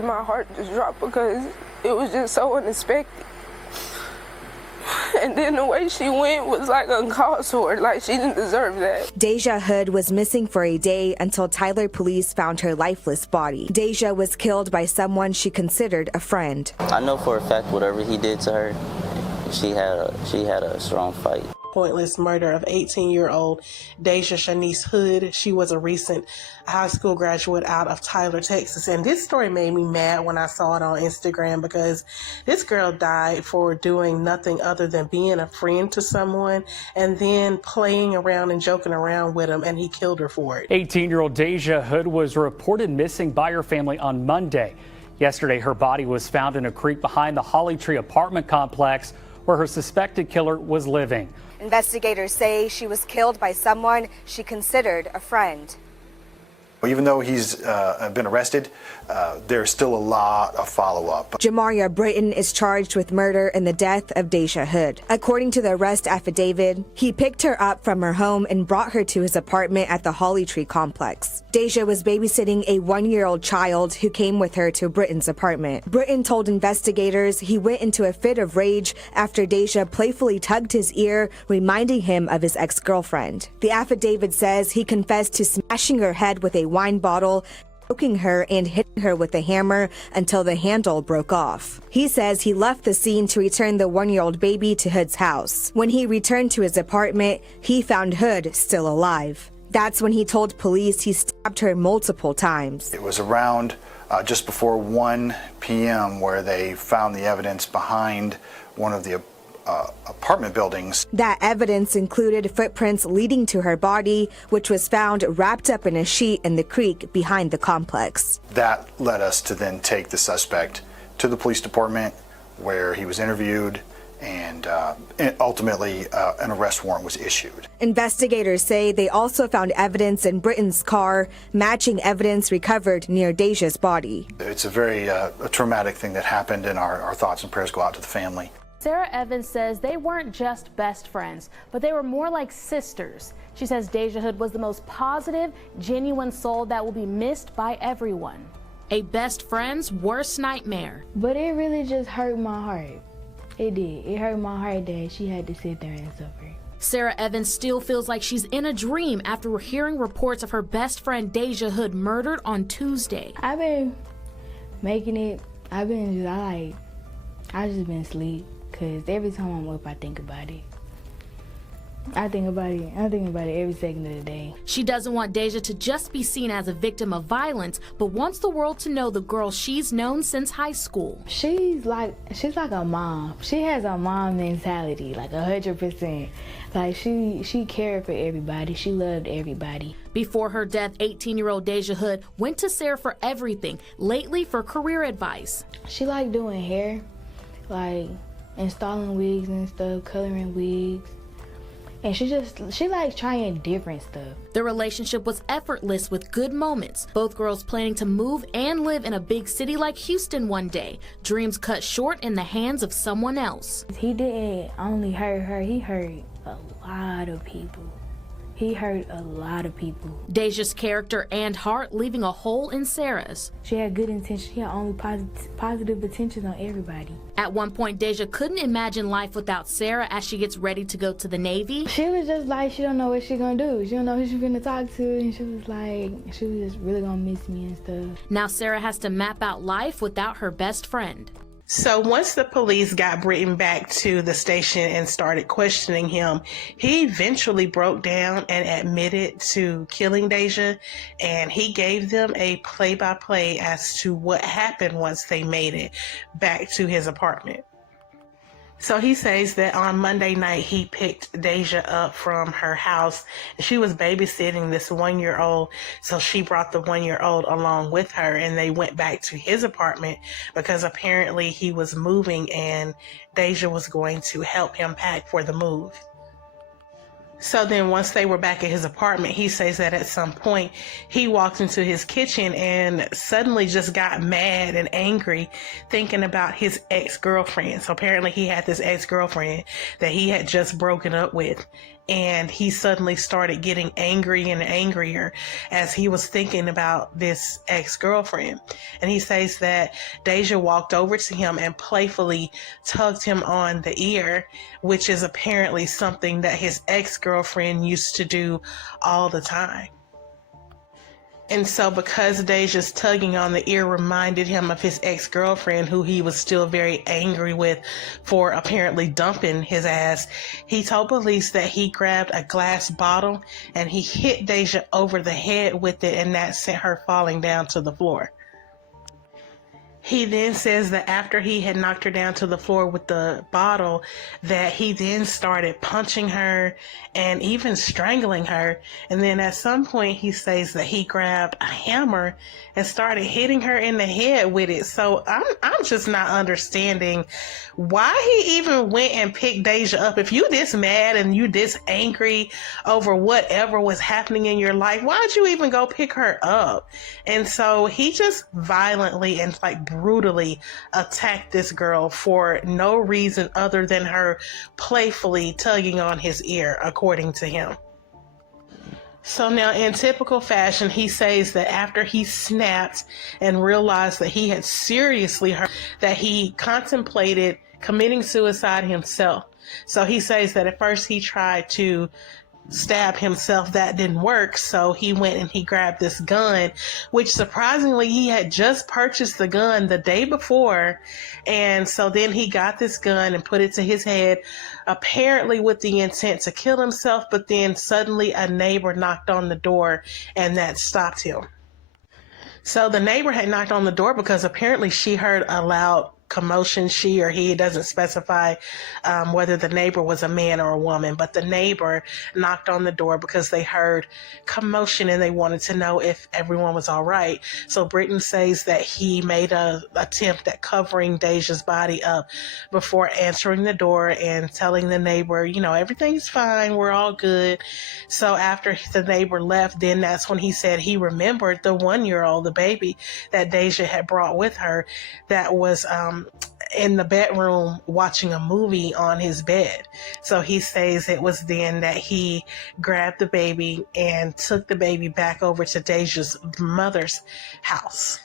My heart just dropped because it was just so unexpected. And then the way she went was like uncalled for, like she didn't deserve that. Deja Hood was missing for a day until Tyler police found her lifeless body. Deja was killed by someone she considered a friend. I know for a fact whatever he did to her, she had a strong fight. Pointless murder of 18-year-old Deja Shanice Hood. She was a recent high school graduate out of Tyler, Texas. And this story made me mad when I saw it on Instagram because this girl died for doing nothing other than being a friend to someone and then playing around and joking around with him, and he killed her for it. 18-year-old Deja Hood was reported missing by her family on Monday. Yesterday, her body was found in a creek behind the Holly Tree apartment complex where her suspected killer was living. Investigators say she was killed by someone she considered a friend. Even though he's been arrested, there's still a lot of follow-up. Jamaria Britton is charged with murder in the death of Deja Hood. According to the arrest affidavit, he picked her up from her home and brought her to his apartment at the Holly Tree complex. Deja was babysitting a 1-year-old child who came with her to Britton's apartment. Britton told investigators he went into a fit of rage after Deja playfully tugged his ear, reminding him of his ex-girlfriend. The affidavit says he confessed to smashing her head with a wine bottle, choking her and hitting her with a hammer until the handle broke off. He says he left the scene to return the 1-year-old baby to Hood's house. When he returned to his apartment, he found Hood still alive. That's when he told police he stabbed her multiple times. It was around just before 1 p.m. where they found the evidence behind one of the apartment buildings. That evidence included footprints leading to her body, which was found wrapped up in a sheet in the creek behind the complex. That led us to then take the suspect to the police department where he was interviewed and ultimately an arrest warrant was issued. Investigators say they also found evidence in Britton's car matching evidence recovered near Deja's body. It's a very a traumatic thing that happened, and our thoughts and prayers go out to the family. Sarah Evans says they weren't just best friends, but they were more like sisters. She says Deja Hood was the most positive, genuine soul that will be missed by everyone. A best friend's worst nightmare. But it really just hurt my heart. It did. It hurt my heart that she had to sit there and suffer. Sarah Evans still feels like she's in a dream after hearing reports of her best friend Deja Hood murdered on Tuesday. I've been making it. I just been asleep. Because every time I'm up, I think about it. I think about it every second of the day. She doesn't want Deja to just be seen as a victim of violence, but wants the world to know the girl she's known since high school. She's like a mom. She has a mom mentality, like 100%. Like she cared for everybody. She loved everybody. Before her death, 18-year-old Deja Hood went to Sarah for everything, lately for career advice. She liked doing hair, like installing wigs and stuff, coloring wigs. And she likes trying different stuff. The relationship was effortless with good moments. Both girls planning to move and live in a big city like Houston one day. Dreams cut short in the hands of someone else. He didn't only hurt her, he hurt a lot of people. He hurt a lot of people. Deja's character and heart leaving a hole in Sarah's. She had good intentions. She had only positive intentions on everybody. At one point, Deja couldn't imagine life without Sarah as she gets ready to go to the Navy. She was just like, she don't know what she's gonna do. She don't know who she's gonna talk to. And she was just really gonna miss me and stuff. Now Sarah has to map out life without her best friend. So once the police got Britton back to the station and started questioning him, he eventually broke down and admitted to killing Deja, and he gave them a play-by-play as to what happened once they made it back to his apartment. So he says that on Monday night, he picked Deja up from her house. She was babysitting this 1-year-old, so she brought the 1-year-old along with her, and they went back to his apartment because apparently he was moving and Deja was going to help him pack for the move. So then once they were back at his apartment, he says that at some point he walked into his kitchen and suddenly just got mad and angry thinking about his ex-girlfriend. So apparently he had this ex-girlfriend that he had just broken up with. and he suddenly started getting angry and angrier as he was thinking about this ex-girlfriend. And he says that Deja walked over to him and playfully tugged him on the ear, which is apparently something that his ex-girlfriend used to do all the time. And so because Deja's tugging on the ear reminded him of his ex-girlfriend, who he was still very angry with for apparently dumping his ass, he told police that he grabbed a glass bottle and he hit Deja over the head with it, and that sent her falling down to the floor. He then says that after he had knocked her down to the floor with the bottle, that he then started punching her and even strangling her. And then at some point he says that he grabbed a hammer and started hitting her in the head with it. So I'm just not understanding why he even went and picked Deja up. If you this mad and you this angry over whatever was happening in your life, why'd you even go pick her up? And so he just violently and brutally attacked this girl for no reason other than her playfully tugging on his ear, according to him. So now, in typical fashion, he says that after he snapped and realized that he had seriously hurt, that he contemplated committing suicide himself. So he says that at first he tried to stab himself. That didn't work, so he went and he grabbed this gun, which surprisingly he had just purchased the gun the day before. And so then he got this gun and put it to his head, apparently with the intent to kill himself, but then suddenly a neighbor knocked on the door and that stopped him. So the neighbor had knocked on the door because apparently she heard a loud commotion. She or he, doesn't specify whether the neighbor was a man or a woman, but the neighbor knocked on the door because they heard commotion and they wanted to know if everyone was all right. So Britton says that he made an attempt at covering Deja's body up before answering the door and telling the neighbor, everything's fine, we're all good. So after the neighbor left, then that's when he said he remembered the 1-year-old, the baby that Deja had brought with her, that was in the bedroom watching a movie on his bed. So he says it was then that he grabbed the baby and took the baby back over to Deja's mother's house.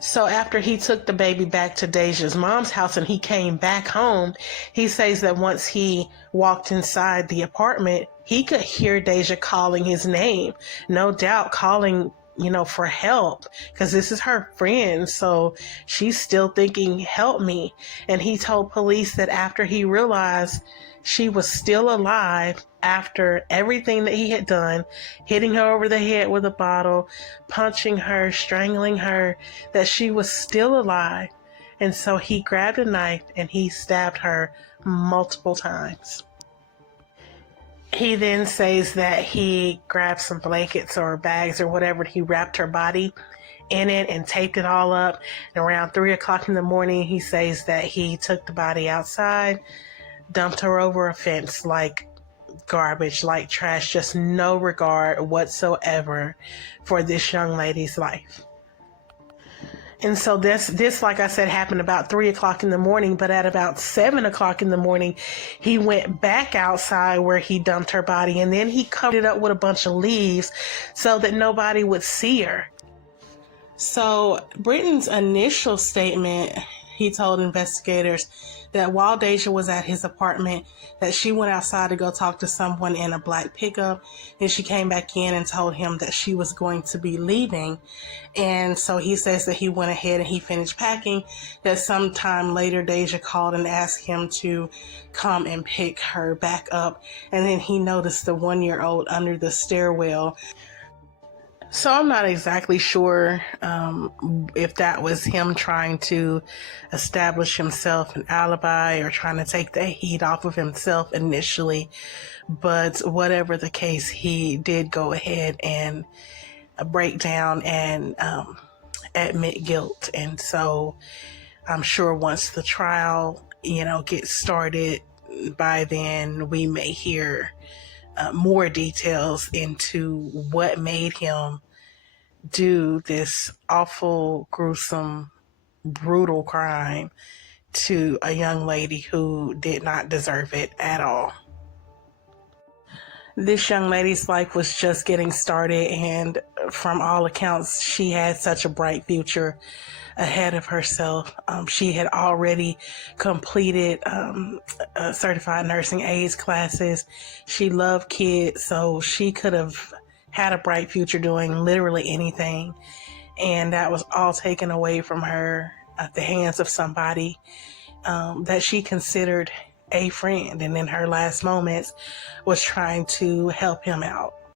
So after he took the baby back to Deja's mom's house and he came back home, he says that once he walked inside the apartment, he could hear Deja calling his name, no doubt calling for help, because this is her friend. So she's still thinking, help me. And he told police that after he realized she was still alive after everything that he had done, hitting her over the head with a bottle, punching her, strangling her, that she was still alive. And so he grabbed a knife and he stabbed her multiple times. He then says that he grabbed some blankets or bags or whatever. He wrapped her body in it and taped it all up. And around 3 o'clock in the morning, he says that he took the body outside, dumped her over a fence like garbage, like trash, just no regard whatsoever for this young lady's life. And so this, like I said, happened about 3 o'clock in the morning, but at about 7 o'clock in the morning, he went back outside where he dumped her body, and then he covered it up with a bunch of leaves so that nobody would see her. So Britton's initial statement, he told investigators that while Deja was at his apartment, that she went outside to go talk to someone in a black pickup, and she came back in and told him that she was going to be leaving. And so he says that he went ahead and he finished packing, that sometime later Deja called and asked him to come and pick her back up, and then he noticed the 1-year-old under the stairwell. So I'm not exactly sure if that was him trying to establish himself an alibi or trying to take the heat off of himself initially. But whatever the case, he did go ahead and break down and admit guilt. And so I'm sure once the trial, gets started, by then we may hear more details into what made him do this awful, gruesome, brutal crime to a young lady who did not deserve it at all. This young lady's life was just getting started, and from all accounts, she had such a bright future ahead of herself. She had already completed certified nursing aides classes. She loved kids, so she could have had a bright future doing literally anything. And that was all taken away from her at the hands of somebody that she considered a friend, and in her last moments was trying to help him out.